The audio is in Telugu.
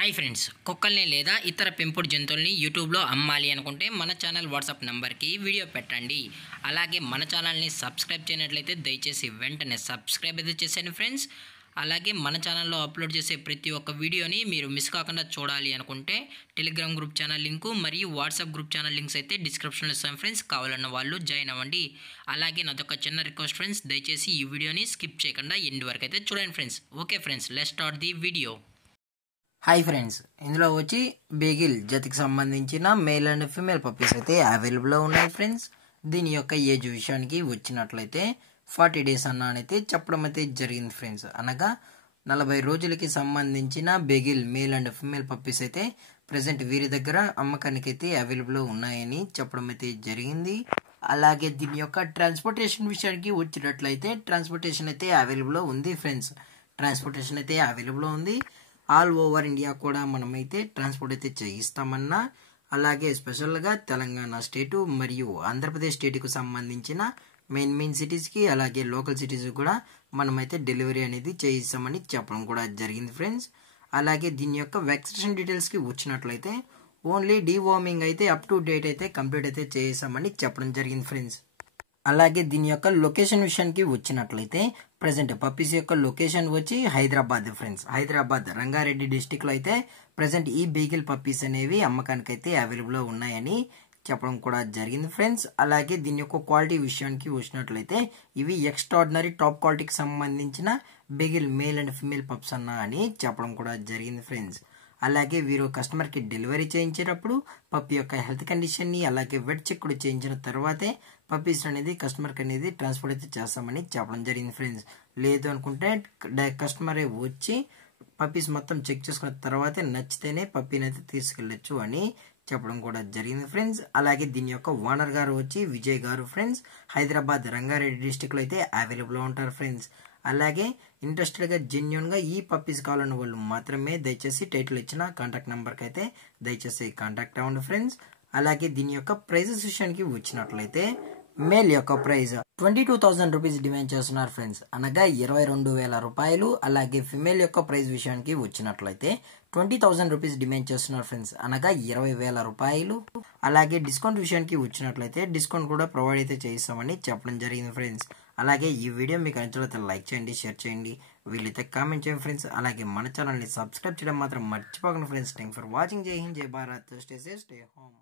హాయ్ ఫ్రెండ్స్, కుక్కల్ని లేదా ఇతర పెంపుడు జంతువుల్ని యూట్యూబ్లో అమ్మాలి అనుకుంటే మన ఛానల్ వాట్సాప్ నెంబర్కి వీడియో పెట్టండి. అలాగే మన ఛానల్ని సబ్స్క్రైబ్ చేయనట్లయితే దయచేసి వెంటనే సబ్స్క్రైబ్ అయితే చేసేయండి ఫ్రెండ్స్. అలాగే మన ఛానల్లో అప్లోడ్ చేసే ప్రతి ఒక్క వీడియోని మీరు మిస్ కాకుండా చూడాలి అనుకుంటే టెలిగ్రామ్ గ్రూప్ ఛానల్ లింకు మరియు వాట్సాప్ గ్రూప్ ఛానల్ లింక్స్ అయితే డిస్క్రిప్షన్లో ఇస్తాం ఫ్రెండ్స్. కావాలన్న వాళ్ళు జాయిన్ అవ్వండి. అలాగే నాదొక చిన్న రిక్వెస్ట్ ఫ్రెండ్స్, దయచేసి ఈ వీడియోని స్కిప్ చేయకుండా ఎండ్ వరకు అయితే చూడండి friends. Okay friends, let's start the video. Hi friends, ఇందులో వచ్చి బేగిల్ జతికి సంబంధించిన మేల్ అండ్ ఫీమేల్ పప్పీస్ అయితే అవైలబుల్లో ఉన్నాయి ఫ్రెండ్స్. దీని యొక్క ఏజ్ విషయానికి వచ్చినట్లయితే 40 days అయితే చెప్పడం అయితే జరిగింది ఫ్రెండ్స్. అనగా 40 రోజులకి సంబంధించిన బేగిల్ మేల్ అండ్ ఫీమేల్ పప్పీస్ అయితే ప్రజెంట్ వీరి దగ్గర అమ్మకానికి అయితే అవైలబుల్లో ఉన్నాయని చెప్పడం అయితే జరిగింది. అలాగే దీని యొక్క ట్రాన్స్పోర్టేషన్ విషయానికి వచ్చినట్లయితే ట్రాన్స్పోర్టేషన్ అయితే అవైలబుల్లో ఉంది ఫ్రెండ్స్. ట్రాన్స్పోర్టేషన్ అయితే అవైలబుల్లో ఉంది. ఆల్ ఓవర్ ఇండియా కూడా మనమైతే ట్రాన్స్పోర్ట్ అయితే చేయిస్తామన్నా, అలాగే స్పెషల్గా తెలంగాణ స్టేటు మరియు ఆంధ్రప్రదేశ్ స్టేట్కు సంబంధించిన మెయిన్ సిటీస్కి అలాగే లోకల్ సిటీస్కి కూడా మనమైతే డెలివరీ అనేది చేయిస్తామని చెప్పడం కూడా జరిగింది ఫ్రెండ్స్. అలాగే దీని యొక్క వ్యాక్సినేషన్ డీటెయిల్స్కి వచ్చినట్లయితే ఓన్లీ డీవార్మింగ్ అయితే అప్ టు డేట్ అయితే కంప్లీట్ అయితే చేయిస్తామని చెప్పడం జరిగింది ఫ్రెండ్స్. అలాగే దీని యొక్క లొకేషన్ విషయానికి వచ్చినట్లయితే ప్రజెంట్ పప్పీస్ యొక్క లొకేషన్ వచ్చి హైదరాబాద్ ఫ్రెండ్స్. హైదరాబాద్ రంగారెడ్డి డిస్టిక్లో అయితే ప్రజెంట్ ఈ బీగిల్ పప్పీస్ అనేవి అమ్మకానికి అయితే అవైలబుల్లో ఉన్నాయని చెప్పడం కూడా జరిగింది ఫ్రెండ్స్. అలాగే దీని యొక్క క్వాలిటీ విషయానికి వచ్చినట్లయితే ఇవి ఎక్స్ట్రాడినరీ టాప్ క్వాలిటీకి సంబంధించిన beagle male and female pups అని చెప్పడం కూడా జరిగింది ఫ్రెండ్స్. అలాగే వీరు కస్టమర్కి డెలివరీ చేయించేటప్పుడు పప్పి యొక్క హెల్త్ కండిషన్ని అలాగే వెట్ చెక్ కూడా చేయించిన తర్వాతే పప్పీస్ అనేది కస్టమర్కి అనేది ట్రాన్స్పోర్ట్ అయితే చేస్తామని చెప్పడం జరిగింది ఫ్రెండ్స్. లేదు అనుకుంటే కస్టమరే వచ్చి పప్పీస్ మొత్తం చెక్ చేసుకున్న తర్వాతే నచ్చితేనే పప్పీని అయితే తీసుకెళ్ళచ్చు అని చెప్పడం కూడా జరిగింది ఫ్రెండ్స్. అలాగే దీని యొక్క ఓనర్ గారు వచ్చి విజయ్ గారు ఫ్రెండ్స్. హైదరాబాద్ రంగారెడ్డి డిస్టిక్లో అయితే అవైలబుల్లో ఉంటారు ఫ్రెండ్స్. అలాగే ఇంట్రెస్టెడ్గా జెన్యున్గా ఈ పప్పీస్ కావాలన్న వాళ్ళు మాత్రమే దయచేసి టైటిల్ ఇచ్చిన కాంటాక్ట్ నెంబర్కి అయితే దయచేసి కాంటాక్ట్ అవ్వండి ఫ్రెండ్స్. అలాగే దీని యొక్క ప్రైజెస్ విషయానికి వచ్చినట్లయితే మేల్ యొక్క ప్రైజ్ 22,000 రూపీస్ డిమాండ్ చేస్తున్నారు ఫ్రెండ్స్, అనగా 22,000 రూపాయలు. అలాగే ఫిమేల్ యొక్క ప్రైజ్ విషయానికి వచ్చినట్లయితే 20,000 రూపీస్ డిమాండ్ చేస్తున్నారు ఫ్రెండ్స్, అనగా 20,000 రూపాయలు. అలాగే డిస్కౌంట్ విషయానికి వచ్చినట్లయితే డిస్కౌంట్ కూడా ప్రొవైడ్ అయితే చేయిస్తామని చెప్పడం జరిగింది ఫ్రెండ్స్. అలాగే ఈ వీడియో మీకు నచ్చినట్లయితే లైక్ చేయండి, షేర్ చేయండి, వీళ్ళైతే కామెంట్ చేయండి ఫ్రెండ్స్. అలాగే మన ఛానల్ని సబ్స్క్రైబ్ చేయడం మాత్రం మర్చిపోకండి ఫ్రెండ్స్. Thank for watching. జై హింద్, జై Bharat, stay safe, stay home.